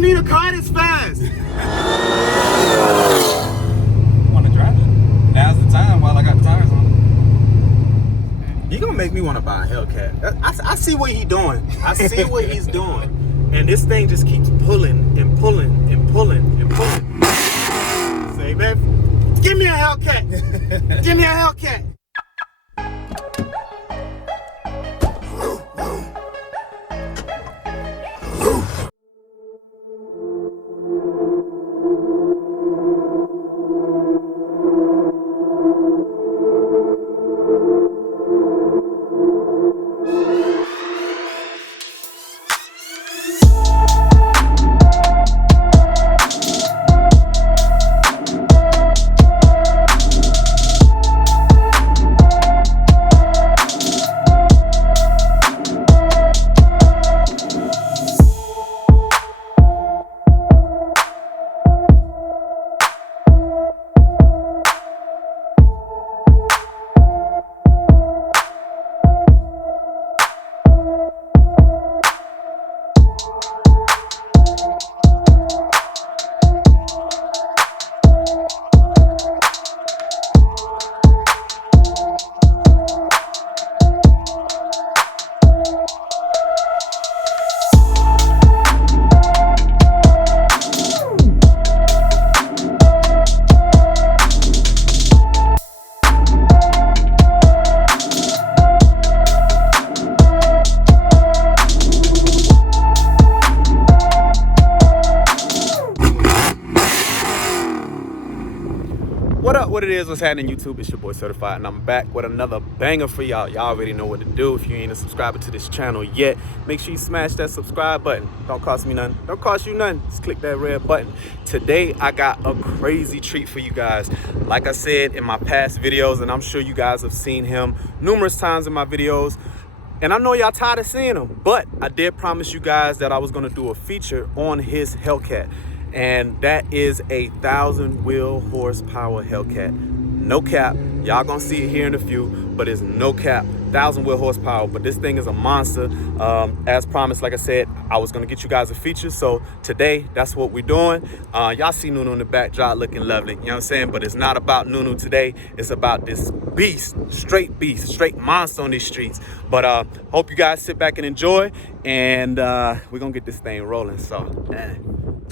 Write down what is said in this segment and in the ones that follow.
don't need a car that's fast. Want to drive it? Now's the time while I got the tires on. You gonna make me want to buy a Hellcat. I see what he's doing. I see what he's doing. And this thing just keeps pulling and pulling and pulling and pulling. Say, man, give me a Hellcat. Give me a Hellcat. What it is, what's happening YouTube? It's your boy Srtfied, and I'm back with another banger for y'all. Y'all already know what to do. If you ain't a subscriber to this channel yet, make sure you smash that subscribe button. Don't cost me nothing. Don't cost you nothing. Just click that red button. Today I got a crazy treat for you guys. Like I said in my past videos, and I'm sure you guys have seen him numerous times in my videos, and I know y'all tired of seeing him, but I did promise you guys that I was going to do a feature on his Hellcat. And that is a 1,000 wheel horsepower Hellcat. No cap. Y'all gonna see it here in a few, but it's no cap. 1,000 wheel horsepower, but this thing is a monster. As promised, like I said, I was gonna get you guys a feature. So today, that's what we're doing. Y'all see Nunu in the backdrop looking lovely, you know what I'm saying? But it's not about Nunu today. It's about this beast, straight monster on these streets. But hope you guys sit back and enjoy, and we're gonna get this thing rolling. So,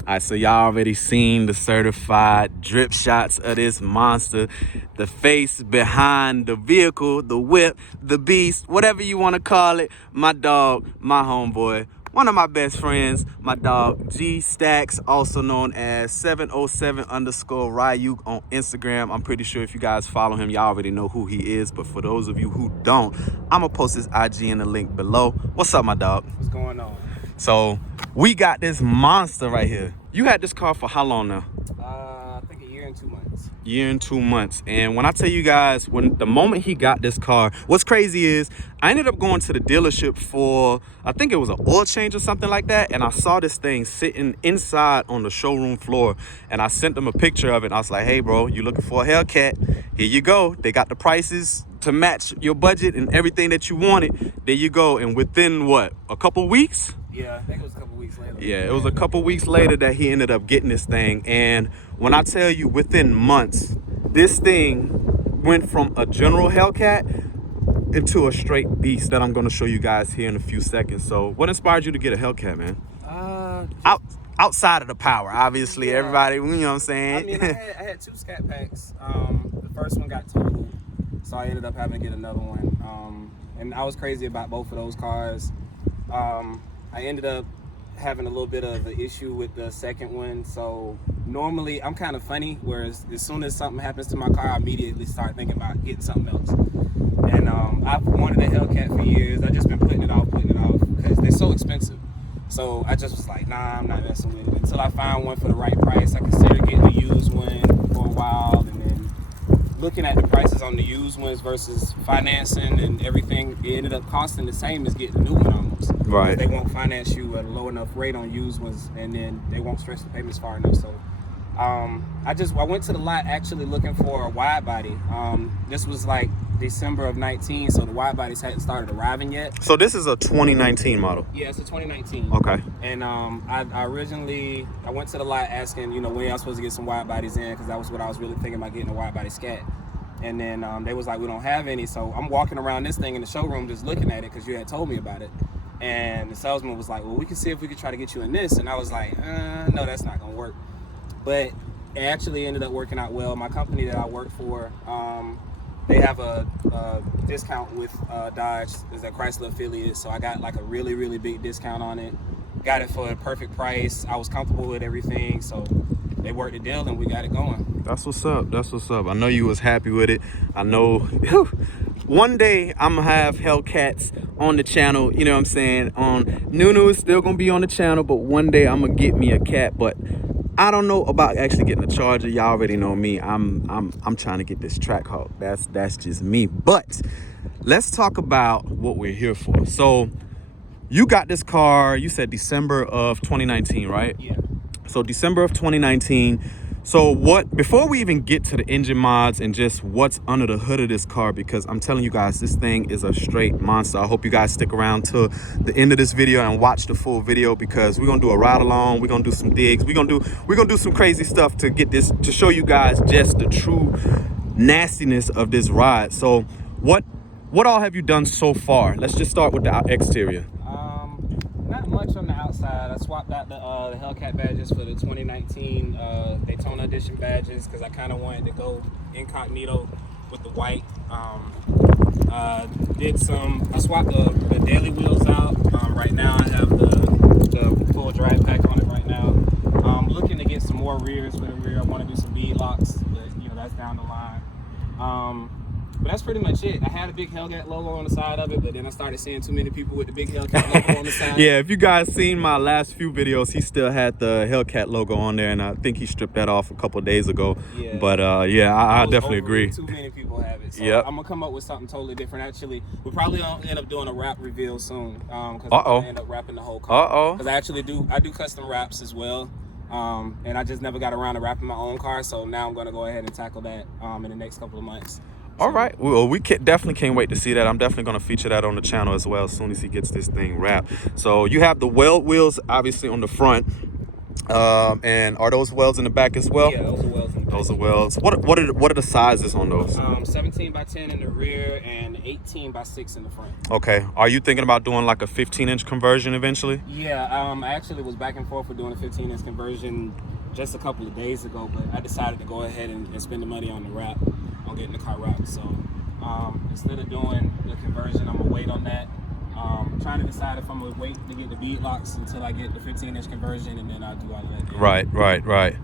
all right, so y'all already seen the certified drip shots of this monster. The face behind the vehicle, the whip, the beast, whatever you want to call it. My dog, my homeboy, one of my best friends, my dog G Stacks, also known as 707_Ryuk on Instagram. I'm pretty sure if you guys follow him, y'all already know who he is. But for those of you who don't, I'm going to post his IG in the link below. What's up, my dog? What's going on? So we got this monster right here. You had this car for how long now? I think a year and 2 months. Year and 2 months. And when I tell you guys, when the moment he got this car, what's crazy is I ended up going to the dealership for, I think it was an oil change or something like that, and I saw this thing sitting inside on the showroom floor, and I sent them a picture of it. And I was like, hey bro, you looking for a Hellcat? Here you go. They got the prices to match your budget and everything that you wanted. There you go. And within what, a couple weeks? Yeah, I think it was a couple weeks later. Yeah, it was a couple weeks later that he ended up getting this thing. And when I tell you within months, this thing went from a general Hellcat into a straight beast that I'm going to show you guys here in a few seconds. So what inspired you to get a Hellcat, man? Outside of the power, obviously, yeah. Everybody, you know what I'm saying? I mean, I had two scat packs. The first one got totaled, so I ended up having to get another one. And I was crazy about both of those cars. I ended up having a little bit of an issue with the second one. So normally I'm kind of funny, whereas as soon as something happens to my car, I immediately start thinking about getting something else. And I've wanted a Hellcat for years. I've just been putting it off because they're so expensive. So I just was like, nah, I'm not messing with it until I find one for the right price. I considered getting a used one for a while, and then looking at the prices on the used ones versus financing and everything, it ended up costing the same as getting a new one almost. Right. They won't finance you at a low enough rate on used ones, and then they won't stretch the payments far enough. So I went to the lot actually looking for a wide body. This was like December of 19, so the wide bodies hadn't started arriving yet. So this is a 2019 model. Yeah, it's a 2019. Okay. And I went to the lot asking, you know, when y'all supposed to get some wide bodies in, because that was what I was really thinking about, getting a wide body scat. And then they was like, we don't have any. So I'm walking around this thing in the showroom just looking at it because you had told me about it. And the salesman was like, well, we can see if we could try to get you in this. And I was like, no, that's not gonna work. But it actually ended up working out well. My company that I work for, they have a discount with Dodge. It's a Chrysler affiliate. So I got like a really, really big discount on it. Got it for a perfect price. I was comfortable with everything. So they worked the deal and we got it going. That's what's up. That's what's up. I know you was happy with it. I know one day I'm gonna have Hellcats on the channel. You know what I'm saying? Nunu is still gonna be on the channel, but one day I'm gonna get me a cat. But I don't know about actually getting a Charger. Y'all already know me. I'm trying to get this Trackhawk. That's just me. But let's talk about what we're here for. So you got this car, you said December of 2019, right? Yeah. So December of 2019. So before we even get to the engine mods and just what's under the hood of this car, because I'm telling you guys, this thing is a straight monster. I hope you guys stick around to the end of this video and watch the full video, because we're gonna do a ride along, we're gonna do some digs, we're gonna do some crazy stuff to get this, to show you guys just the true nastiness of this ride. So what all have you done so far? Let's just start with the exterior. Not much on the outside. I swapped out the Hellcat badges for the 2019 Daytona Edition badges because I kind of wanted to go incognito with the white. I swapped the daily wheels out. Right now I have the full drive pack on it right now. Looking to get some more rears for the rear. I want to do some bead locks, but you know, that's down the line. But that's pretty much it. I had a big Hellcat logo on the side of it, but then I started seeing too many people with the big Hellcat logo on the side. Yeah, if you guys seen my last few videos, he still had the Hellcat logo on there, and I think he stripped that off a couple of days ago. Yeah. But yeah, I definitely agree. Too many people have it. So yep. I'm gonna come up with something totally different. Actually, we'll probably end up doing a wrap reveal soon. Because I'm gonna end up wrapping the whole car. Because I do custom wraps as well. And I just never got around to wrapping my own car, so now I'm gonna go ahead and tackle that in the next couple of months. All right, well, we definitely can't wait to see that. I'm definitely going to feature that on the channel as well as soon as he gets this thing wrapped. So you have the weld wheels obviously on the front, and are those welds in the back as well? Yeah, those are welds in the back. Those are welds. What are the sizes on those? 17 by 10 in the rear and 18 by 6 in the front. Okay, are you thinking about doing like a 15-inch conversion eventually? Yeah, I actually was back and forth with doing a 15-inch conversion just a couple of days ago, but I decided to go ahead and spend the money on the wrap, on getting the car wrapped. So instead of doing the conversion, I'm gonna wait on that. Trying to decide if I'm gonna wait to get the bead locks until I get the 15-inch conversion, and then I'll do all of that. Right.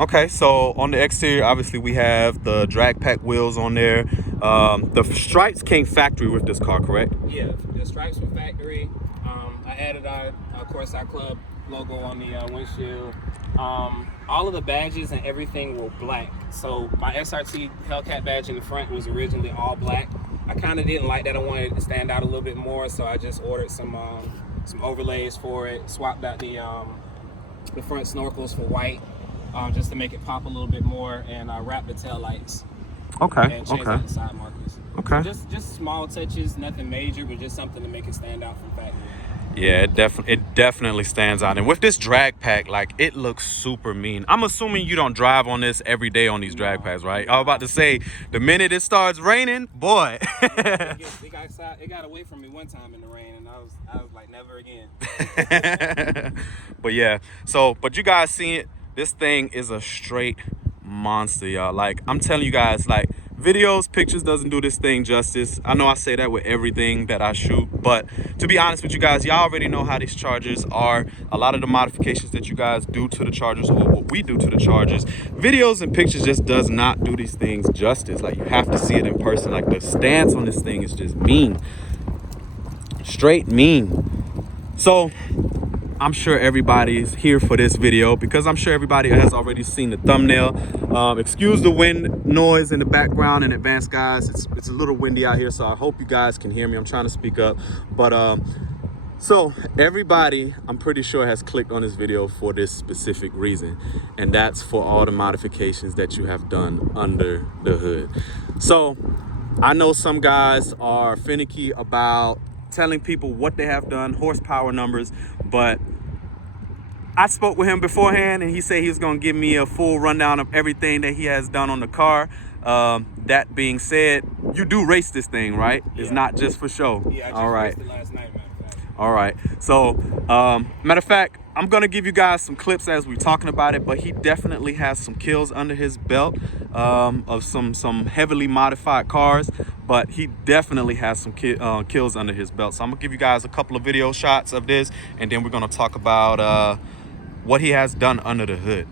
Okay, so on the exterior, obviously we have the drag pack wheels on there. The stripes came factory with this car, correct? Yeah, the stripes were factory. I added our Corsair Club logo on the windshield. All of the badges and everything were black. So my SRT Hellcat badge in the front was originally all black. I kind of didn't like that. I wanted it to stand out a little bit more, so I just ordered some overlays for it. Swapped out the front snorkels for white, just to make it pop a little bit more, and I wrapped the tail lights. Okay. And changed out the side markers. Okay. So just small touches, nothing major, but just something to make it stand out from factory. Yeah, it definitely stands out. And with this drag pack, like, it looks super mean. I'm assuming you don't drive on this every day on these drag packs, right? I was about to say, the minute it starts raining, boy. It got away from me one time in the rain, and I was like, never again. But yeah, but you guys see it. This thing is a straight monster, y'all. Like, I'm telling you guys, like, videos, pictures doesn't do this thing justice. I know I say that with everything that I shoot, but to be honest with you guys, y'all already know how these Chargers are. A lot of the modifications that you guys do to the Chargers, or what we do to the Chargers, videos and pictures just does not do these things justice. Like, you have to see it in person. Like, the stance on this thing is just mean, straight mean. So I'm sure everybody's here for this video because I'm sure everybody has already seen the thumbnail. Excuse the wind noise in the background in advance, guys. It's a little windy out here, so I hope you guys can hear me. I'm trying to speak up. But so everybody, I'm pretty sure, has clicked on this video for this specific reason, and that's for all the modifications that you have done under the hood. So I know some guys are finicky about telling people what they have done, horsepower numbers, but I spoke with him beforehand and he said he was going to give me a full rundown of everything that he has done on the car. That being said, you do race this thing, right? Yeah. It's not just for show. Yeah, I just raced it last night, matter of fact. All right. So, matter of fact, I'm going to give you guys some clips as we're talking about it, but he definitely has some kills under his belt of some heavily modified cars, but he definitely has some kills under his belt. So I'm going to give you guys a couple of video shots of this, and then we're going to talk about what he has done under the hood.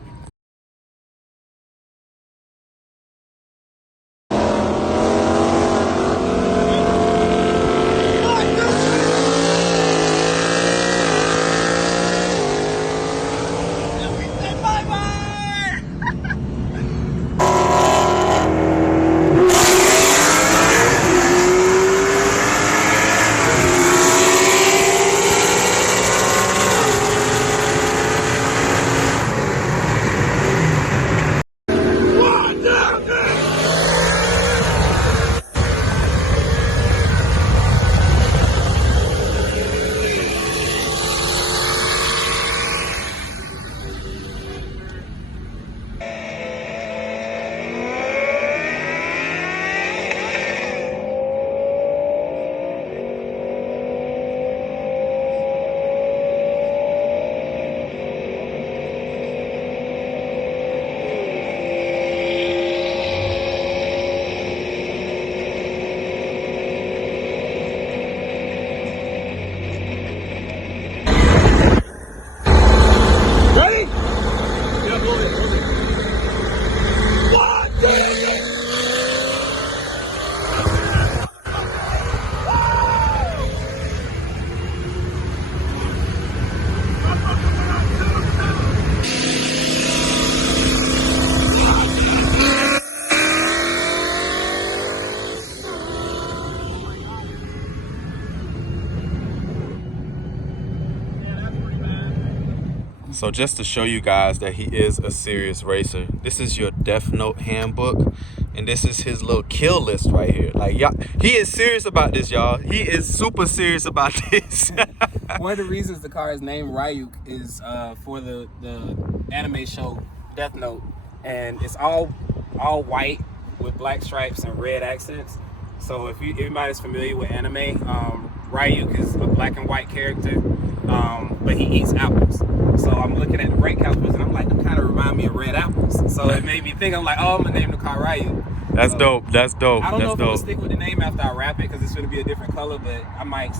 So just to show you guys that he is a serious racer, this is your Death Note handbook, and this is his little kill list right here. Like, y'all, he is serious about this, y'all. He is super serious about this. One of the reasons the car is named Ryuk is for the anime show Death Note, and it's all white with black stripes and red accents. So if everybody's familiar with anime, Ryuk is a black and white character, but he eats apples. So I'm looking at the brake calipers and I'm like, they kind of remind me of red apples. So it made me think, I'm like, oh, I'm gonna name the car Ryuk. That's dope. That's dope. I don't know if I'm gonna stick with the name after I wrap it because it's gonna be a different color, but we might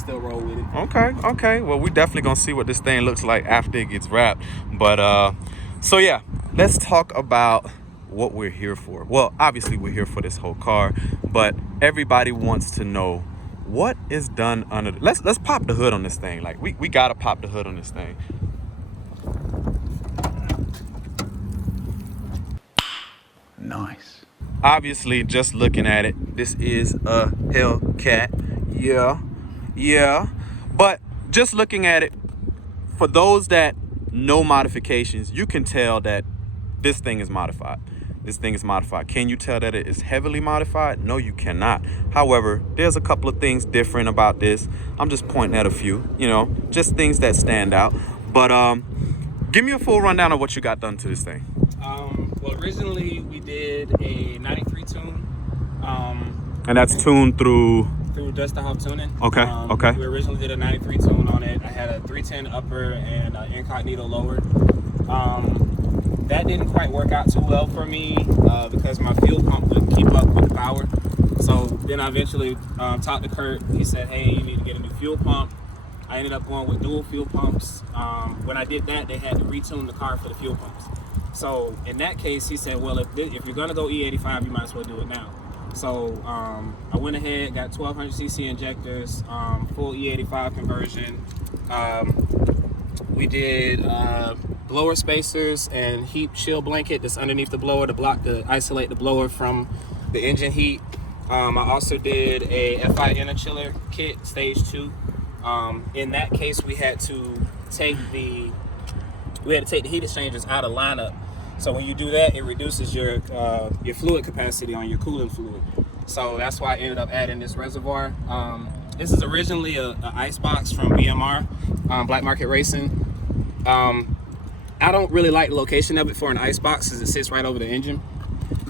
still roll with it. Okay. Well, we definitely gonna see what this thing looks like after it gets wrapped. But so yeah, let's talk about what we're here for. Well, obviously we're here for this whole car, but everybody wants to know what is done under the, let's pop the hood on this thing. Like we gotta pop the hood on this thing. Nice. Obviously, just looking at it, this is a Hellcat. Yeah. But just looking at it, for those that know modifications, you can tell that this thing is modified. This thing is modified. Can you tell that it is heavily modified? No, you cannot. However, there's a couple of things different about this. I'm just pointing at a few, you know, just things that stand out. But give me a full rundown of what you got done to this thing. Well, originally we did a 93 tune. And that's tuned through Dustinhoff Tuning. Okay. We originally did a 93 tune on it. I had a 310 upper and an incognito lower. That didn't quite work out too well for me because my fuel pump wouldn't keep up with the power. So then I eventually talked to Kurt. He said, hey, you need to get a new fuel pump. I ended up going with dual fuel pumps. When I did that, they had to retune the car for the fuel pumps. So in that case, he said, well, if you're gonna go E85, you might as well do it now. So I went ahead, got 1200cc injectors, full E85 conversion. We did blower spacers and heat shield blanket that's underneath the blower to isolate the blower from the engine heat. I also did a FI inner chiller kit, stage 2. In that case, we had to take the heat exchangers out of lineup So when you do that, it reduces your fluid capacity on your cooling fluid. So that's why I ended up adding this reservoir. This is originally a ice box from BMR, Black Market Racing. I don't really like the location of it for an ice box because it sits right over the engine,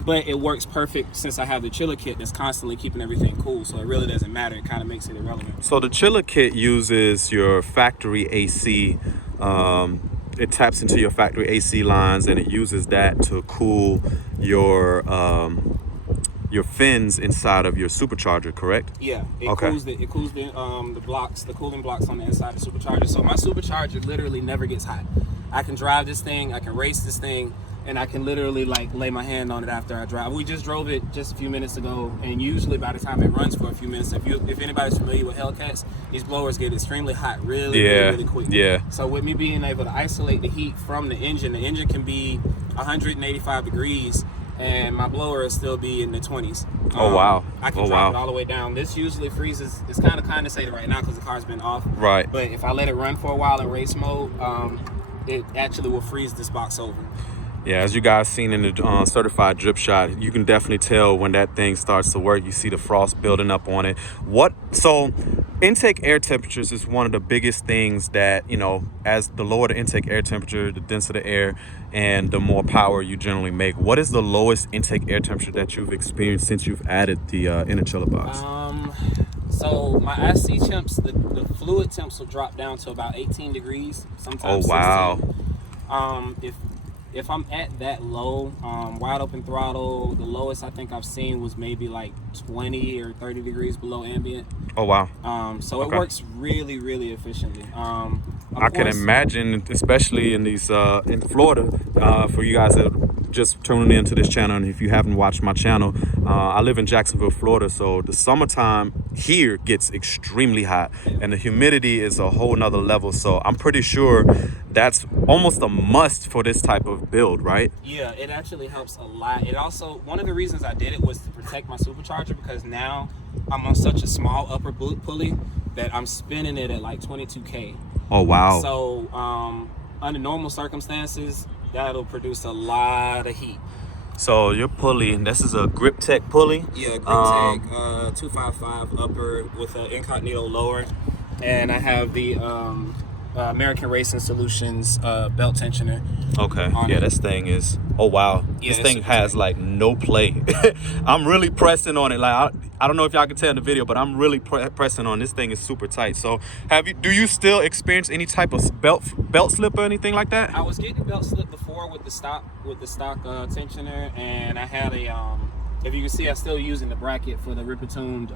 but it works perfect since I have the chiller kit that's constantly keeping everything cool, so it really doesn't matter. It kind of makes it irrelevant. So the chiller kit uses your factory AC. It taps into your factory AC lines, and it uses that to cool your fins inside of your supercharger, correct? Yeah, it cools the blocks, the cooling blocks on the inside of the supercharger. So my supercharger literally never gets hot. I can drive this thing, I can race this thing, and I can literally like lay my hand on it after I drive. We just drove it just a few minutes ago, and usually by the time it runs for a few minutes, if anybody's familiar with Hellcats, these blowers get extremely hot really quick. Yeah. So with me being able to isolate the heat from the engine can be 185 degrees, and my blower will still be in the 20s. Oh wow! I can drop it all the way down. This usually freezes. It's kind of condensated right now because the car's been off. Right. But if I let it run for a while in race mode, it actually will freeze this box over. Yeah, as you guys seen in the certified drip shot, you can definitely tell when that thing starts to work. You see the frost building up on it. So intake air temperatures is one of the biggest things that, you know, as the lower the intake air temperature, the denser the air, and the more power you generally make. What is the lowest intake air temperature that you've experienced since you've added the inner chiller box? So my IC temps, the fluid temps will drop down to about 18 degrees, sometimes 16. Wow. If I'm at that low, wide open throttle, the lowest I think I've seen was maybe like 20 or 30 degrees below ambient. Oh wow. So it works really, really efficiently. I can imagine, especially in these in Florida, for you guys that are just tuning into this channel, and if you haven't watched my channel, I live in Jacksonville, Florida, so the summertime here gets extremely hot, and the humidity is a whole nother level. So I'm pretty sure that's almost a must for this type of build, right? Yeah, it actually helps a lot. It also, one of the reasons I did it was to protect my supercharger, because now I'm on such a small upper pulley that I'm spinning it at like 22K. Oh wow. So under normal circumstances, that'll produce a lot of heat. So your pulley, this is a Grip Tech pulley? Yeah, Grip Tech 255 upper with an incognito lower, and I have the American Racing Solutions belt tensioner. Okay, yeah, this thing is, oh wow, yeah, this thing has like no play. I'm really pressing on it. Like I don't know if y'all can tell in the video, but I'm really pressing on this thing. Is super tight. So do you still experience any type of belt slip or anything like that? I was getting belt slip before with the stock tensioner, and I had a if you can see, I'm still using the bracket for the Ripper-tuned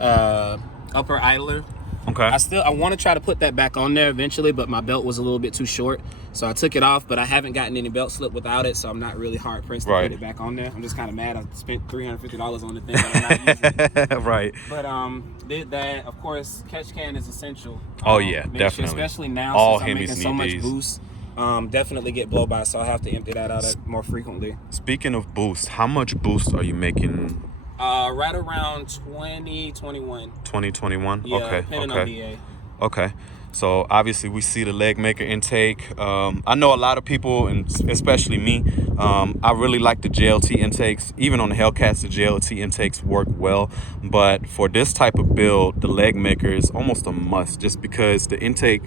upper idler. Okay. I want to try to put that back on there eventually, but my belt was a little bit too short, so I took it off. But I haven't gotten any belt slip without it, so I'm not really hard pressed to put it back on there. I'm just kind of mad I spent $350 on the thing that I'm not using. Right. But did that. Of course, catch can is essential. Oh yeah, definitely. Sure, especially now, all since I'm making so much boost. Definitely get blow by, so I have to empty that out more frequently. Speaking of boost, how much boost are you making? Right around 2021. 2021? Yeah, okay. Depending on DA. Okay. So obviously we see the leg maker intake. I know a lot of people, and especially me, I really like the JLT intakes. Even on the Hellcats, the JLT intakes work well. But for this type of build, the leg maker is almost a must, just because the intake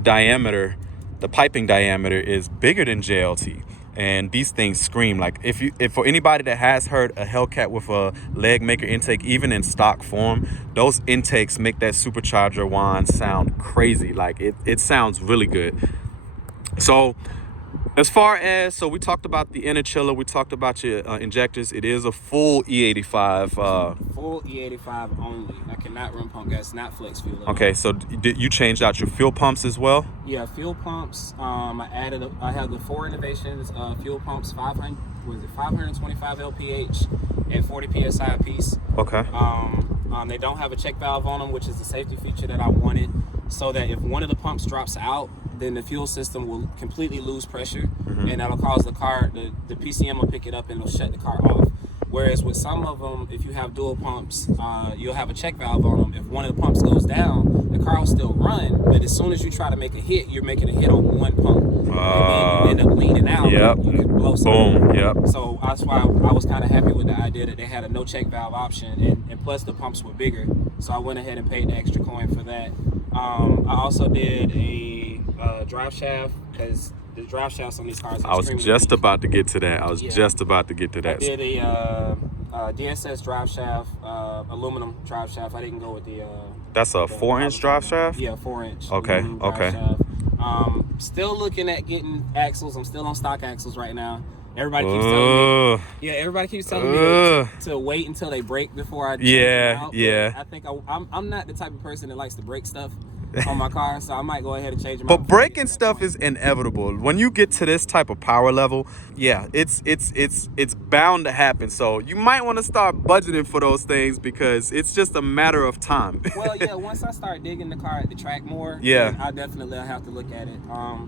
diameter, the piping diameter is bigger than JLT. And these things scream. Like if for anybody that has heard a Hellcat with a leg maker intake, even in stock form, those intakes make that supercharger whine sound crazy. Like it sounds really good. So as far as, so we talked about the inner chiller, we talked about your injectors. It is a full E85. Full E85 only. I cannot run pump gas, not flex fuel. Okay, so did you change out your fuel pumps as well? Yeah, fuel pumps. I have the 4 Innovations fuel pumps, 525 LPH and 40 PSI a piece. Okay. They don't have a check valve on them, which is the safety feature that I wanted, so that if one of the pumps drops out, then the fuel system will completely lose pressure, and that'll cause the car, the PCM will pick it up and it'll shut the car off. Whereas with some of them, if you have dual pumps, you'll have a check valve on them. If one of the pumps goes down, the car will still run, but as soon as you try to make a hit, you're making a hit on one pump. And then you end up leaning out, Yep. you could blow something. Boom. Yep. So that's why I was kind of happy with the idea that they had a no check valve option, and plus the pumps were bigger. So I went ahead and paid the extra coin for that. I also did a drive shaft, because the drive shafts on these cars are I was just about to get to that. I did a DSS drive shaft, aluminum drive shaft. I didn't go with the. That's a 4-inch drive shaft? Yeah, 4-inch. Okay, okay. Shaft. Still looking at getting axles. I'm still on stock axles right now. Everybody keeps telling me. Yeah, everybody keeps telling me to wait until they break before I change them out. Yeah. I think I'm not the type of person that likes to break stuff on my car, so I might go ahead and change them out. But breaking stuff is inevitable. When you get to this type of power level, yeah, it's bound to happen. So you might want to start budgeting for those things, because it's just a matter of time. Well, yeah, once I start digging the car at the track more, yeah, I definitely have to look at it.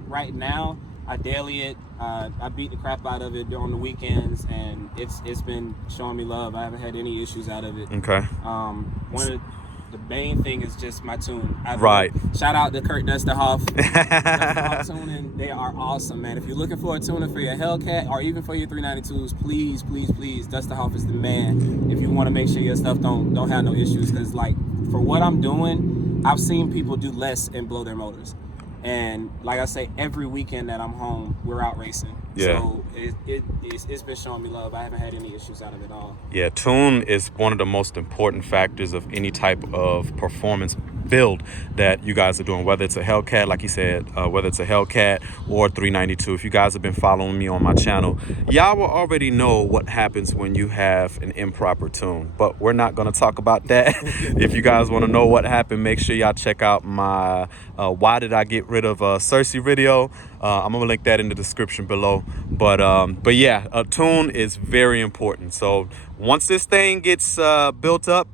Right now, I daily it. I beat the crap out of it during the weekends, and it's been showing me love. I haven't had any issues out of it. Okay. One of the main thing is just my tune. Right. Shout out to Kurt Dusterhoff. Dusterhoff tuning, they are awesome, man. If you're looking for a tuner for your Hellcat or even for your 392s, please, Dusterhoff is the man. If you want to make sure your stuff don't have no issues, because like for what I'm doing, I've seen people do less and blow their motors. And like I say, every weekend that I'm home, we're out racing. Yeah. So it's been showing me love. I haven't had any issues out of it at all. Yeah, tune is one of the most important factors of any type of performance build that you guys are doing, whether it's a Hellcat, like you said, whether it's a Hellcat or 392. If you guys have been following me on my channel, y'all will already know what happens when you have an improper tune, but we're not going to talk about that. If you guys want to know what happened, make sure y'all check out my why did I get rid of Srtfied video. I'm gonna link that in the description below. But yeah, a tune is very important. So once this thing gets built up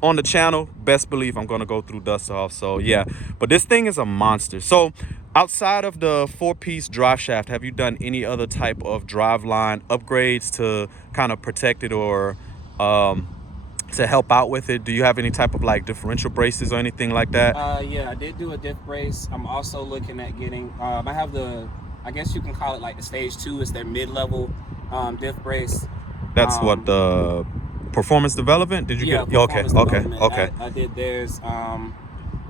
on the channel, best believe I'm gonna go through Dusterhoff. So yeah, but this thing is a monster. So outside of the 4-piece drive shaft, have you done any other type of driveline upgrades to kind of protect it or to help out with it? Do you have any type of like differential braces or anything like that? Yeah, I did do a diff brace. I'm also looking at getting I have I guess you can call it like the stage 2. It's their mid-level diff brace. That's what the performance development? Did you get? Okay. I did theirs.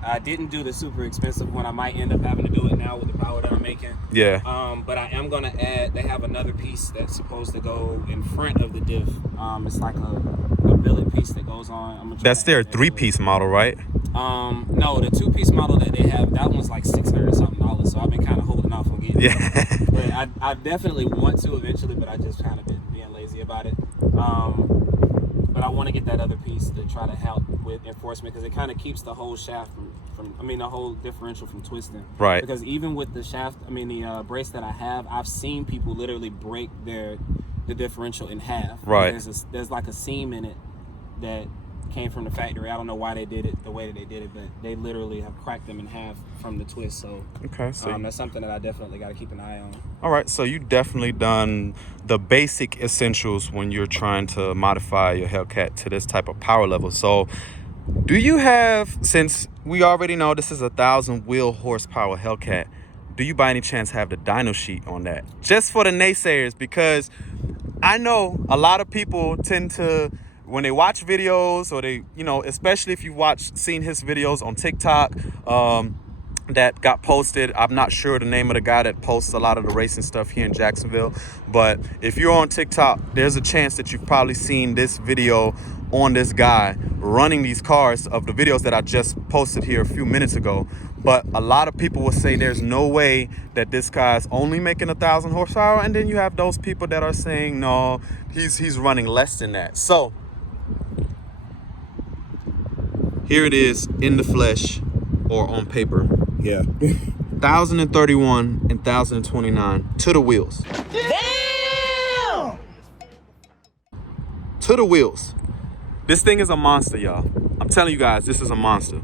I didn't do the super expensive one. I might end up having to do it now with the power that I'm making. Yeah. But I am gonna add. They have another piece that's supposed to go in front of the diff. It's like a billet piece that goes on. That's their 3-piece model, right? No, the 2-piece model that they have, that one's like $600 something. So I've been kind of holding off on getting it. But I definitely want to eventually, but I just kind of been being lazy about it. But I want to get that other piece to try to help with enforcement, because it kind of keeps the whole shaft the whole differential from twisting. Right. Because even with the shaft, the brace that I have, I've seen people literally break the differential in half. Right. There's like a seam in it that came from the factory. I don't know why they did it the way that they did it, but they literally have cracked them in half from the twist. So okay, so that's something that I definitely got to keep an eye on. All right, so you definitely done the basic essentials when you're trying to modify your Hellcat to this type of power level. So do you have, since we already know this is a 1,000 wheel horsepower Hellcat, do you by any chance have the dyno sheet on that? Just for the naysayers, because I know a lot of people tend to, when they watch videos, or they, especially if you've seen his videos on TikTok that got posted. I'm not sure the name of the guy that posts a lot of the racing stuff here in Jacksonville, but if you're on TikTok, there's a chance that you've probably seen this video on this guy running these cars of the videos that I just posted here a few minutes ago. But a lot of people will say there's no way that this guy's only making 1,000 horsepower, and then you have those people that are saying no, he's running less than that. So here it is in the flesh, or on paper. Yeah. 1,031 and 1,029 to the wheels. Damn! To the wheels. This thing is a monster, y'all. I'm telling you guys, this is a monster.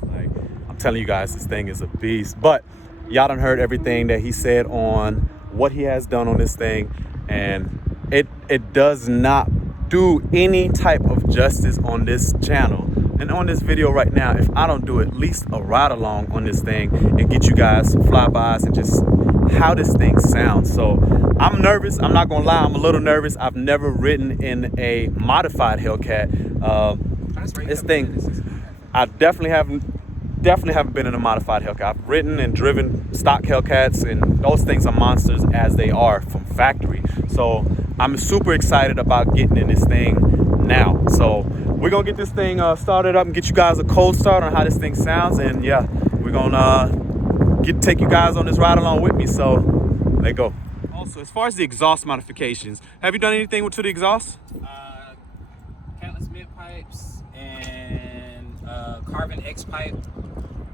Like, I'm telling you guys, this thing is a beast. But y'all done heard everything that he said on what he has done on this thing, and it does not do any type of justice on this channel and on this video right now if I don't do at least a ride along on this thing and get you guys some flybys and just how this thing sounds. So I'm nervous. I'm not gonna lie, I'm a little nervous. I've never ridden in a modified Hellcat. This thing, I definitely haven't been in a modified Hellcat. I've ridden and driven stock Hellcats, and those things are monsters as they are from factory. So I'm super excited about getting in this thing now. So we're gonna get this thing started up and get you guys a cold start on how this thing sounds. And yeah, we're gonna take you guys on this ride along with me. So let's go. Also, as far as the exhaust modifications, have you done anything to the exhaust? Catless mid pipes and Carven X pipe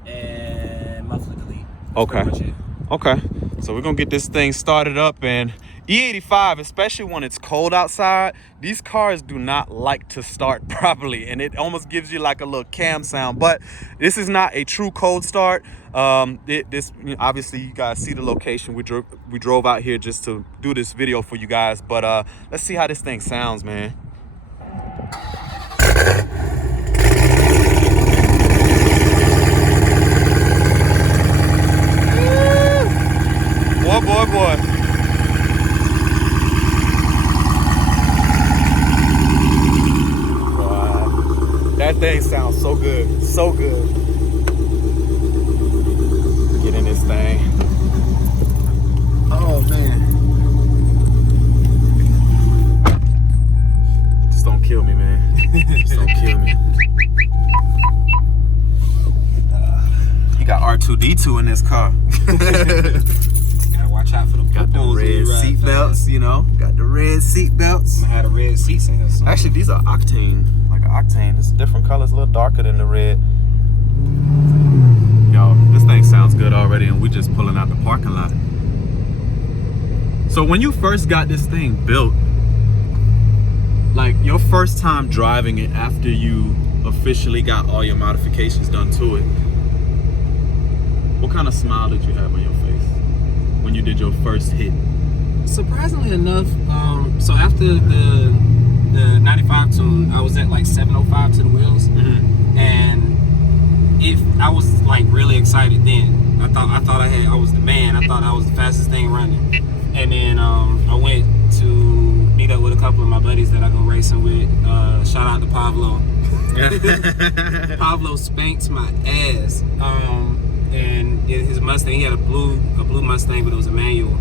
and Muffler Delete. Okay. Okay. So we're gonna get this thing started up. And E85, especially when it's cold outside, these cars do not like to start properly, and it almost gives you like a little cam sound. But this is not a true cold start. This obviously, you guys see the location. We drove out here just to do this video for you guys. But let's see how this thing sounds, man. Boy. That thing sounds so good, so good. Get in this thing. Oh man. Just don't kill me, man. Just don't kill me. You got R2-D2 in this car. Gotta watch out for the got the red seat belts, you know. Got the red seat belts. I had the red seats in here. So. Actually, these are octane. Octane. This is different colors, a little darker than the red. Yo, this thing sounds good already, and we just pulling out the parking lot. So when you first got this thing built, like your first time driving it after you officially got all your modifications done to it, what kind of smile did you have on your face when you did your first hit? Surprisingly enough, so after the 95 tune, I was at like 705 to the wheels, and I was like really excited then. I thought I was the man. I thought I was the fastest thing running. And then I went to meet up with a couple of my buddies that I go racing with. Shout out to Pablo. Pablo spanks my ass. And his Mustang, he had a blue Mustang, but it was a manual.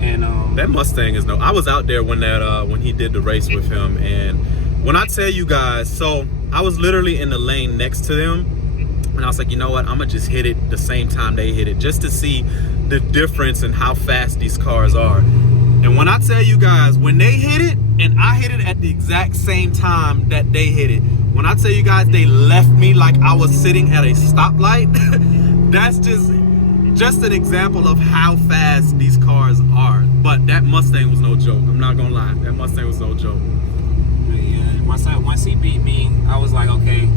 And that Mustang is I was out there when he did the race with him, and when I tell you guys, so I was literally in the lane next to them, and I was like, you know what, I'm gonna just hit it the same time they hit it, just to see the difference in how fast these cars are. And when I tell you guys, when they hit it and I hit it at the exact same time that they hit it, when I tell you guys they left me like I was sitting at a stoplight, that's just an example of how fast these cars are. But that Mustang was no joke. I'm not gonna lie, that Mustang was no joke. Yeah, once he beat me, I was like, okay,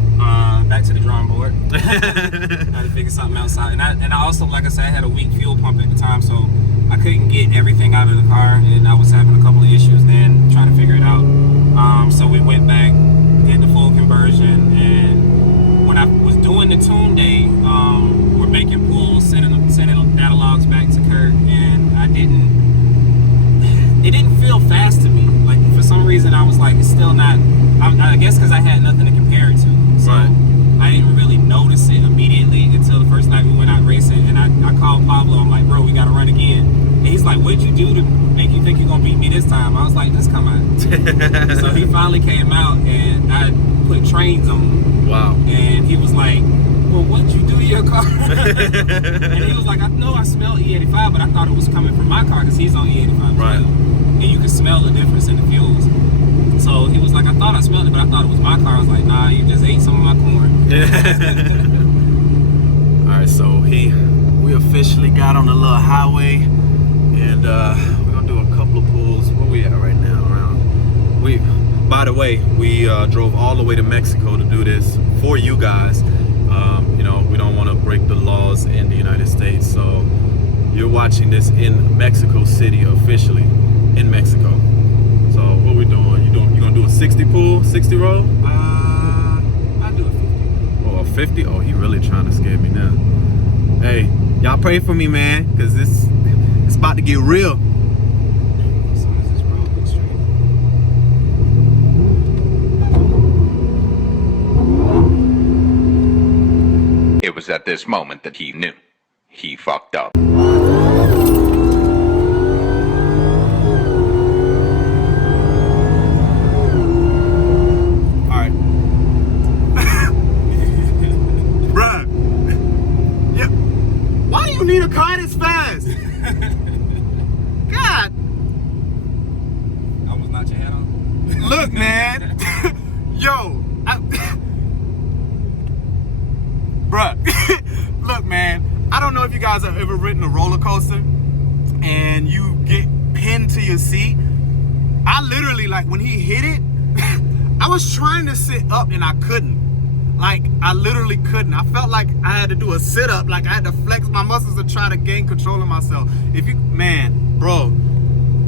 back to the drawing board. I had to figure something else out. And I also, like I said, I had a weak fuel pump at the time, so I couldn't get everything out of the car, and I was having a couple of issues then trying to figure it out. So we went back, did the full conversion, and when I was doing the tune day, we're making pulls, sending data logs back to Kurt, and it didn't feel fast to me. Like, for some reason, I was like, it's still not, I guess because I had nothing to compare it to. So right. I didn't really notice it immediately until the first night we went out racing, and I called Pablo. I'm like, bro, we got to run again. And he's like, what'd you do to make you think you're going to beat me this time? I was like, just come out. So he finally came out, and I put trains on him. Wow. And he was like, well, what'd you do to your car? And he was like, I know I smell E85, but I thought it was coming from my car because he's on E85 right. as well. And you can smell the difference in the fuels. So he was like, I thought I smelled it, but I thought it was my car. I was like, nah, you just ate some of my corn. All right, so we officially got on the little highway, and we're gonna do a couple of pulls. Where we at right now? By the way, we drove all the way to Mexico to do this for you guys. You know, we don't want to break the laws in the United States, so you're watching this in Mexico City, officially in Mexico. So what we doing? You gonna do a 60 pull, 60 roll? I'll do a 50. Oh, a 50? Oh, he really trying to scare me now. Hey, y'all pray for me, man, because it's about to get real. As soon as this road looks straight. It was at this moment that he knew. He fucked up. Need a car that's fast. God. I was not your head on. Look, man. Yo. Bruh. Look, man. I don't know if you guys have ever ridden a roller coaster and you get pinned to your seat. I literally, like, when he hit it, I was trying to sit up and I couldn't. Like, I literally couldn't. I felt like I had to do a sit-up. Like, I had to flex my muscles to try to gain control of myself. If you, man, bro,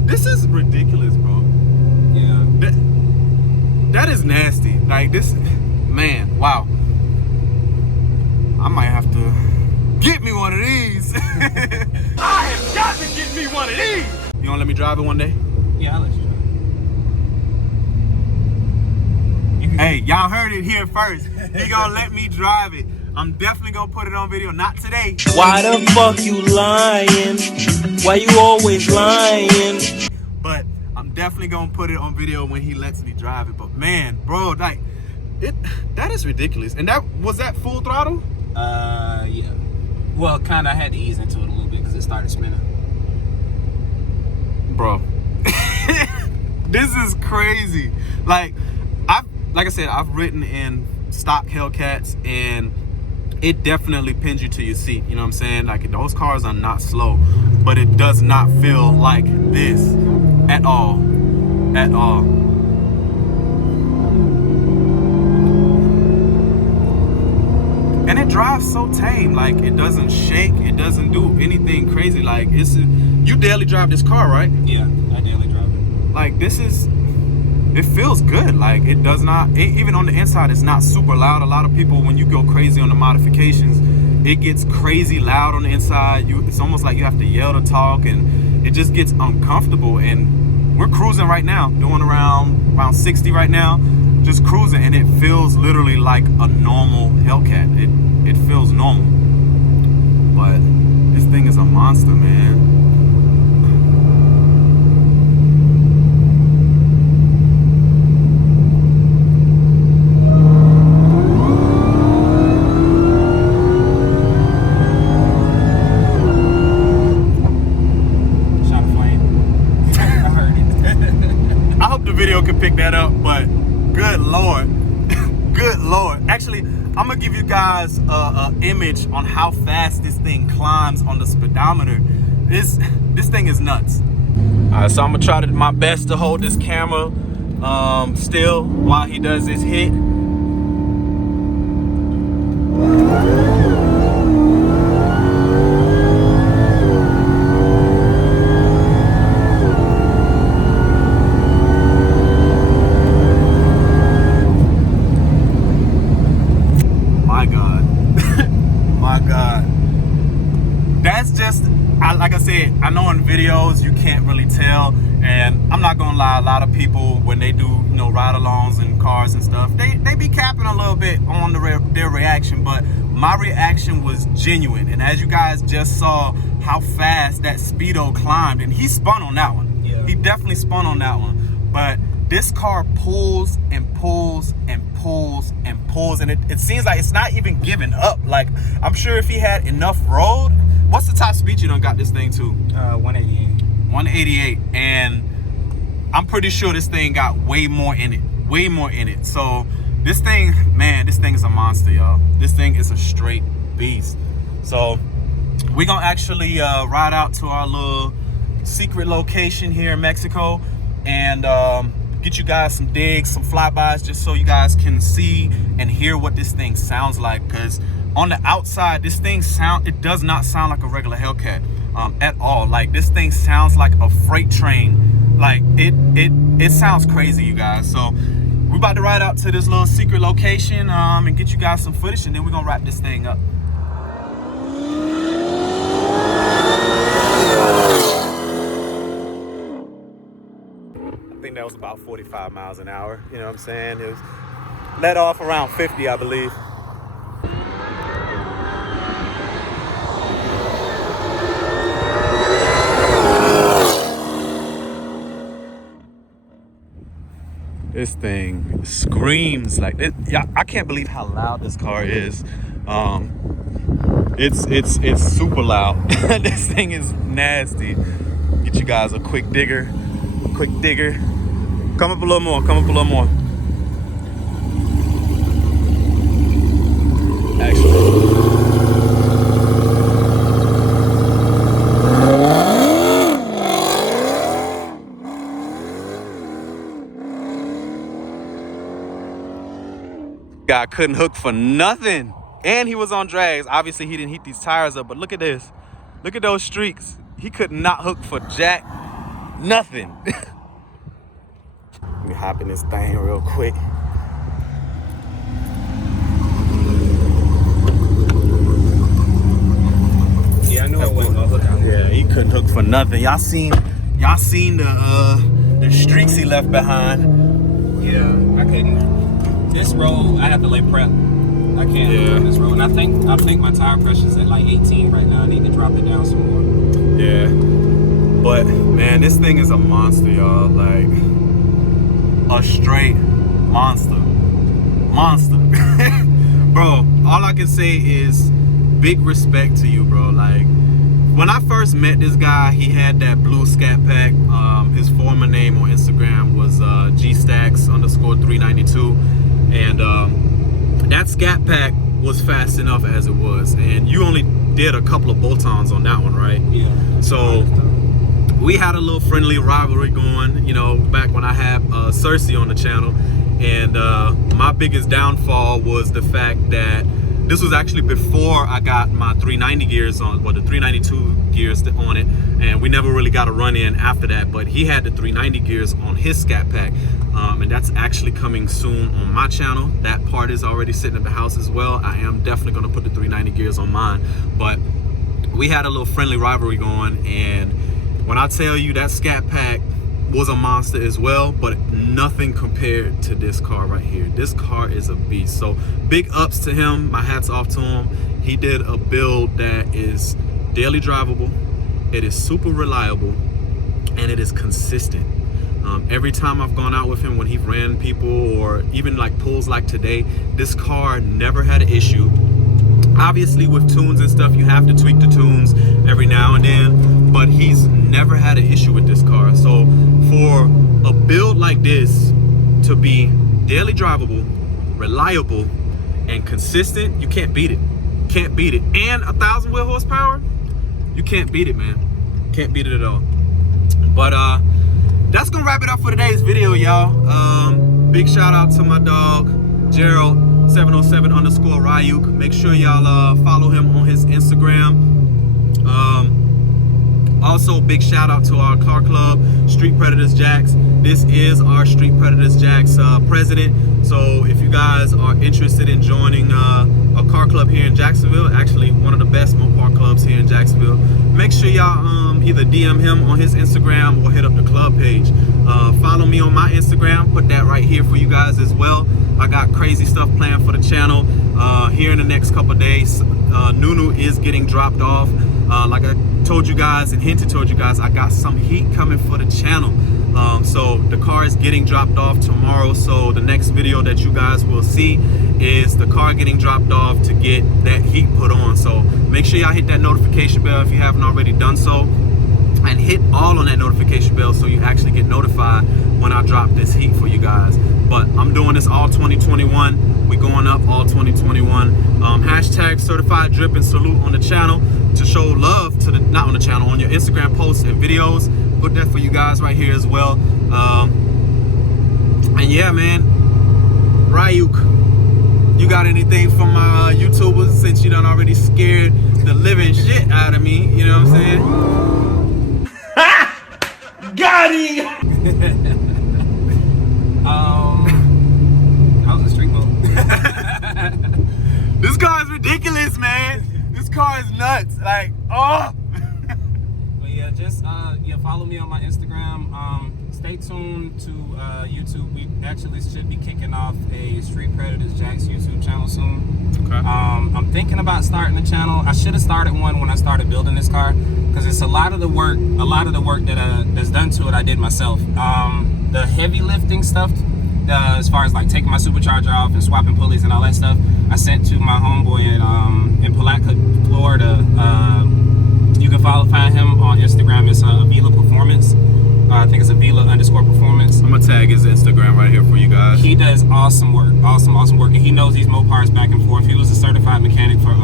this is ridiculous, bro. Yeah. That is nasty. Like, this, man, wow. I might have to get me one of these. I have got to get me one of these. You gonna let me drive it one day? Yeah, I'll let you drive. Hey, y'all heard it here first. He gonna let me drive it. I'm definitely gonna put it on video. Not today. Why the fuck you lying? Why you always lying? But I'm definitely gonna put it on video when he lets me drive it. But man, bro, like, that is ridiculous. And was that full throttle? Yeah. Well, kinda. I had to ease into it a little bit because it started spinning. Bro, this is crazy. Like I said, I've ridden in stock Hellcats and it definitely pins you to your seat. You know what I'm saying? Like, those cars are not slow, but it does not feel like this at all. At all. And it drives so tame. Like, it doesn't shake. It doesn't do anything crazy. Like, you daily drive this car, right? Yeah, I daily drive it. Like, it feels good. Like, it does not, even on the inside, it's not super loud. A lot of people, when you go crazy on the modifications, it gets crazy loud on the inside. It's almost like you have to yell to talk, and it just gets uncomfortable. And we're cruising right now, doing around 60 right now, just cruising, and it feels literally like a normal Hellcat. It feels normal. But this thing is a monster, man. Video can pick that up, but good lord. Good lord. Actually, I'm gonna give you guys a image on how fast this thing climbs on the speedometer. This thing is nuts. All right, so I'm gonna try my best to hold this camera still while he does his hit. Like I said, I know in videos you can't really tell, and I'm not gonna lie, a lot of people, when they do, you know, ride-alongs in cars and stuff, they be capping a little bit on their reaction, but my reaction was genuine. And as you guys just saw how fast that speedo climbed, and he spun on that one. Yeah. He definitely spun on that one. But this car pulls and pulls and pulls and pulls, and it seems like it's not even giving up. Like, I'm sure if he had enough road. What's the top speed you done got this thing to? 188. 188, and I'm pretty sure this thing got way more in it. Way more in it. So this thing, man, this thing is a monster, y'all. This thing is a straight beast. So we're gonna actually ride out to our little secret location here in Mexico and get you guys some digs, some flybys, just so you guys can see and hear what this thing sounds like. Because on the outside, this thing it does not sound like a regular Hellcat at all. Like, this thing sounds like a freight train. Like, it sounds crazy, you guys. So we're about to ride out to this little secret location and get you guys some footage, and then we're gonna wrap this thing up. was about 45 miles an hour. You know what I'm saying? It was let off around 50, I believe. This thing screams like it. Yeah, I can't believe how loud this car is. It's super loud. This thing is nasty. Get you guys a quick digger. Quick digger. Come up a little more. Come up a little more. Actually. Guy couldn't hook for nothing, and he was on drags. Obviously he didn't heat these tires up, but look at this, look at those streaks. He could not hook for jack nothing. Let me hop in this thing real quick. Yeah, I knew it wasn't gonna hook out. Yeah, he couldn't hook for nothing. Y'all seen the streaks he left behind. Yeah, I couldn't. This road, I have to lay prep. I can't do on this road. And I think my tire pressure's at like 18 right now. I need to drop it down some more. Yeah. But man, this thing is a monster, y'all. Like a straight monster. Monster. Bro, all I can say is big respect to you, bro. Like when I first met this guy, he had that blue scat pack. His former name on Instagram was gstacks_392. And that scat pack was fast enough as it was, and you only did a couple of bolt-ons on that one, right? Yeah. So we had a little friendly rivalry going, you know, back when I had Srtfied on the channel, and my biggest downfall was the fact that this was actually before I got my 390 gears on, well, the 392 gears on it, and we never really got a run in after that. But he had the 390 gears on his scat pack, and that's actually coming soon on my channel. That part is already sitting at the house as well. I am definitely gonna put the 390 gears on mine, but we had a little friendly rivalry going, and when I tell you that scat pack was a monster as well, but nothing compared to this car right here. This car is a beast. So big ups to him, my hats off to him. He did a build that is daily drivable, it is super reliable, and it is consistent. Every time I've gone out with him, when he ran people or even like pulls like today, this car never had an issue. Obviously with tunes and stuff, you have to tweak the tunes every now and then, but he's never had an issue with this car. So for a build like this to be daily drivable, reliable, and consistent, you can't beat it. Can't beat it. And 1,000 wheel horsepower, you can't beat it, man. Can't beat it at all. But that's gonna wrap it up for today's video, y'all. Big shout out to my dog Gerald 707_Ryuk. Make sure y'all follow him on his Instagram. Also big shout out to our car club, Street Predators Jacks. This is our Street Predators Jacks president. So if you guys are interested in joining a car club here in Jacksonville, actually one of the best MOPAR clubs here in Jacksonville, make sure y'all either DM him on his Instagram or hit up the club page. Follow me on my Instagram, put that right here for you guys as well. I got crazy stuff planned for the channel here in the next couple of days. Nunu is getting dropped off. Like I told you guys and hinted told you guys, I got some heat coming for the channel. So the car is getting dropped off tomorrow. So the next video that you guys will see is the car getting dropped off to get that heat put on. So make sure y'all hit that notification bell if you haven't already done so, and hit all on that notification bell so you actually get notified when I drop this heat for you guys. But I'm doing this all 2021. We going up all 2021. Hashtag certified drip and salute on the channel to show love to the, not on the channel, on your Instagram posts and videos. Put that for you guys right here as well. And yeah, man, Ryuk, you got anything from my YouTubers, since you done already scared the living shit out of me? You know what I'm saying? Got him! How's the street mode? This car is ridiculous, man. This car is nuts. Like, oh. Well, yeah, just yeah, follow me on my Instagram. Stay tuned to YouTube. We actually should be kicking off a Street Predators Jack's YouTube channel soon. Okay. I'm thinking about starting a channel. I should have started one when I started building this car, because it's a lot of the work that that's done to it I did myself. The heavy lifting stuff, as far as like taking my supercharger off and swapping pulleys and all that stuff, I sent to my homeboy in Palatka, Florida. You can find him on Instagram. It's Avila Performance. I think it's Avila_Performance. I'm gonna tag his Instagram right here for you guys. He does awesome work, awesome work, and he knows these MOPARs back and forth. He was a certified mechanic for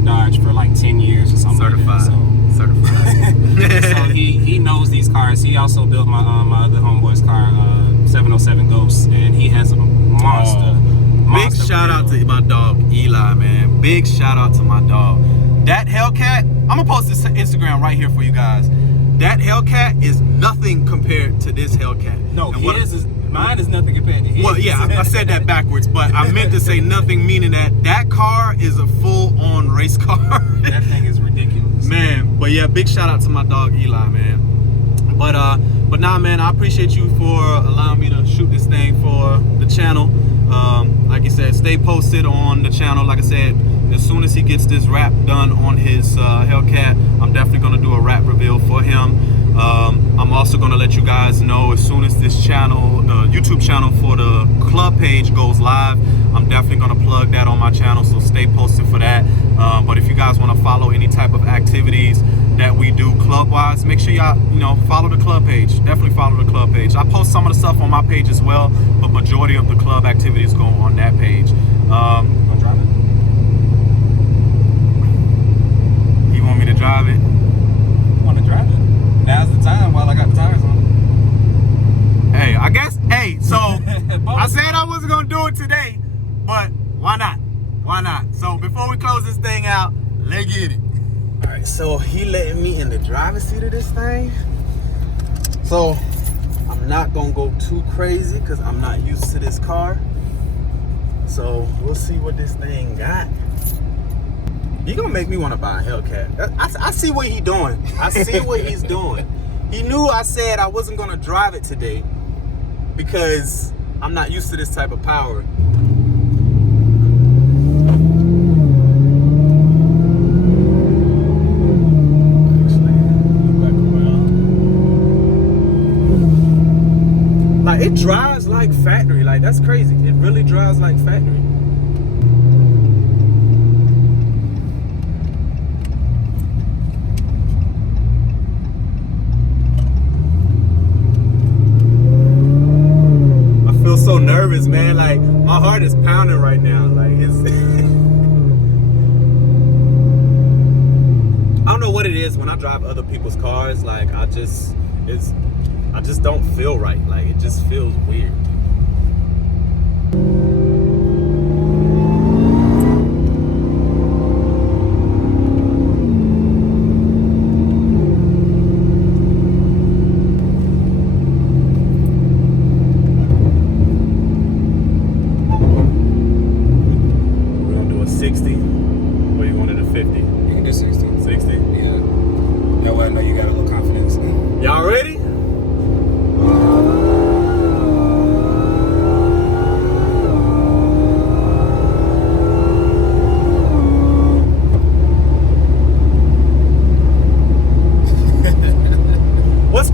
Dodge for like 10 years or something. Certified. Like that. So he knows these cars. He also built my my other homeboy's car, 707 Ghost, and he has a monster. Big shout out to my dog Eli, man. Big shout out to my dog. That Hellcat, I'm gonna post this to Instagram right here for you guys. That Hellcat is nothing compared to this Hellcat. No, mine is nothing compared to his. Well, yeah, I said that backwards, but I meant to say nothing, meaning that car is a full-on race car. That thing is ridiculous, man. But yeah, big shout out to my dog Eli, man. But nah, man, I appreciate you for allowing me to shoot this thing for the channel. Like you said, stay posted on the channel. Like I said, as soon as he gets this wrap done on his Hellcat, I'm definitely gonna do a wrap reveal for him. I'm also gonna let you guys know as soon as this channel, the YouTube channel for the club page goes live, I'm definitely gonna plug that on my channel, so stay posted for that. But if you guys wanna follow any type of activities that we do club-wise, make sure y'all, follow the club page. Definitely follow the club page. I post some of the stuff on my page as well, but majority of the club activities go on that page. I'll drive it. You want me to drive it? I want to drive it. Now's the time while I got the tires on. Hey, I guess, so I said I wasn't gonna do it today, but why not? Why not? So before we close this thing out, let's get it. All right, so he letting me in the driver's seat of this thing. So I'm not gonna go too crazy because I'm not used to this car. So we'll see what this thing got. He gonna make me want to buy a Hellcat. I see what he doing. I see what he's doing. He knew I said I wasn't gonna drive it today because I'm not used to this type of power. Like, it drives like factory. Like, that's crazy. It really drives like factory. So nervous, man. Like, my heart is pounding right now. Like, it's I don't know what it is when I drive other people's cars. Like, I just don't feel right. Like, it just feels weird.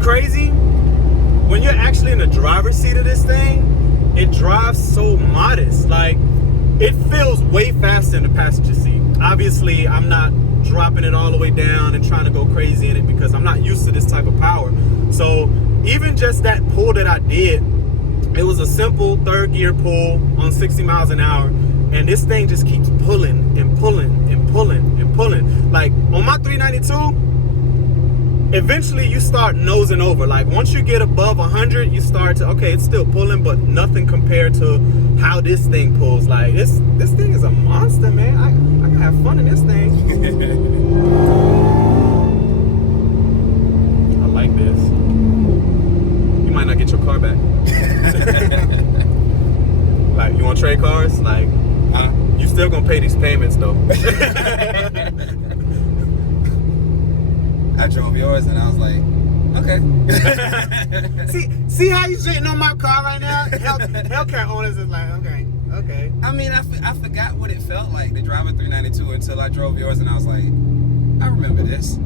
Crazy, when you're actually in the driver's seat of this thing, it drives so modest. Like, it feels way faster in the passenger seat. Obviously, I'm not dropping it all the way down and trying to go crazy in it because I'm not used to this type of power. So even just that pull that I did, it was a simple third gear pull on 60 miles an hour, and this thing just keeps pulling and pulling and pulling and pulling. Like, on my 392, eventually you start nosing over. Like, once you get above 100, you start to, okay, it's still pulling, but nothing compared to how this thing pulls. Like, this thing is a monster, man. I can have fun in this thing. I like this. You might not get your car back. Like, you want to trade cars? Like, you still gonna pay these payments though. drove yours, and I was like, okay. see how you sitting on my car right now? Hellcat owners is like, okay. I mean, I forgot what it felt like to drive a 392 until I drove yours, and I was like, I remember this.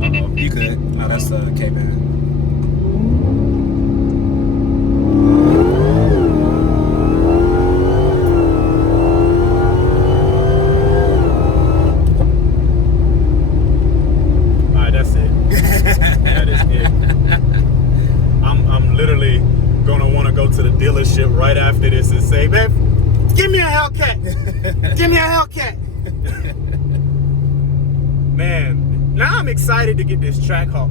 Uh-oh, you could. Oh, that's K-Man. Alright, that's it. That is it. I'm literally gonna want to go to the dealership right after this and say, babe, give me a Hellcat. Give me a Hellcat. Man, now I'm excited to get this Trackhawk.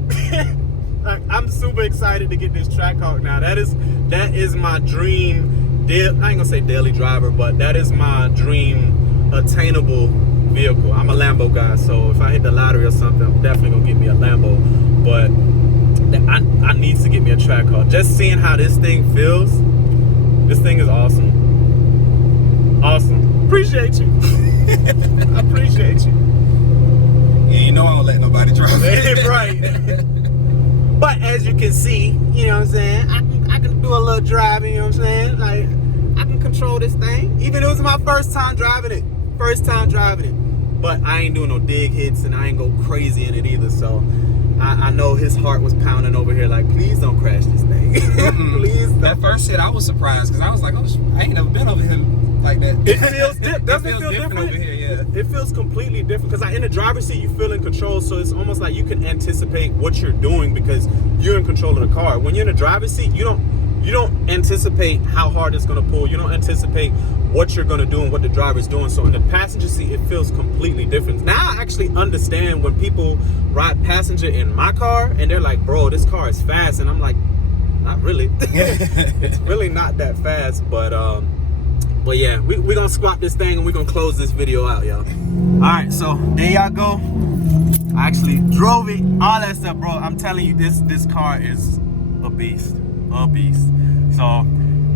Like, I'm super excited to get this Trackhawk now. That is my dream. I ain't gonna say daily driver, but that is my dream attainable vehicle. I'm a Lambo guy, so if I hit the lottery or something, I'm definitely gonna get me a Lambo. But I need to get me a Trackhawk. Just seeing how this thing feels, this thing is awesome. Awesome. Appreciate you. I appreciate you. Yeah, you know I don't let nobody drive it. Right. But as you can see, you know what I'm saying, I can do a little driving, you know what I'm saying? Like, I can control this thing. Even if it was my first time driving it. But I ain't doing no dig hits and I ain't go crazy in it either, so I know his heart was pounding over here like, please don't crash this thing. Please don't. That first hit, I was surprised because I was like, oh, I ain't never been over him like that. It feels different. Doesn't it feel different over here, yeah. It feels completely different because in the driver's seat, you feel in control, so it's almost like you can anticipate what you're doing because you're in control of the car. When you're in the driver's seat, you don't anticipate how hard it's going to pull. You don't anticipate what you're going to do and what the driver's doing. So in the passenger seat, it feels completely different. Now I actually understand when people ride passenger in my car and they're like, bro, this car is fast. And I'm like, not really. It's really not that fast. But yeah, we're going to squat this thing and we're going to close this video out, y'all. All right, so there y'all go. I actually drove it, all that stuff, bro. I'm telling you, this car is a beast. So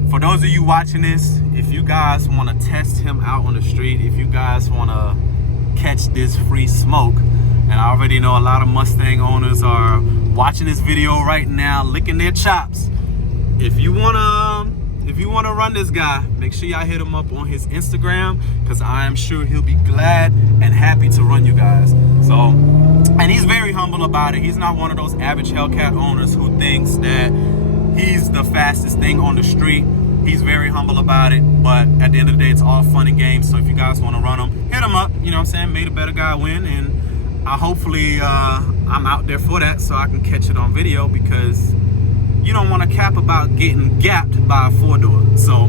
for those of you watching this, if you guys want to test him out on the street, if you guys want to catch this free smoke, and I already know a lot of Mustang owners are watching this video right now, licking their chops. If you wanna run this guy, make sure y'all hit him up on his Instagram, because I am sure he'll be glad and happy to run you guys. So, and he's very humble about it. He's not one of those average Hellcat owners who thinks that he's the fastest thing on the street. He's very humble about it, but at the end of the day, it's all fun and games. So if you guys want to run him, hit him up. You know what I'm saying? Made a better guy win, and hopefully I'm out there for that so I can catch it on video, because you don't want to cap about getting gapped by a 4-door. So,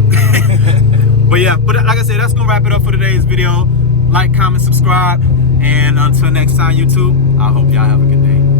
but yeah, but like I said, that's gonna wrap it up for today's video. Like, comment, subscribe, and until next time, YouTube, I hope y'all have a good day.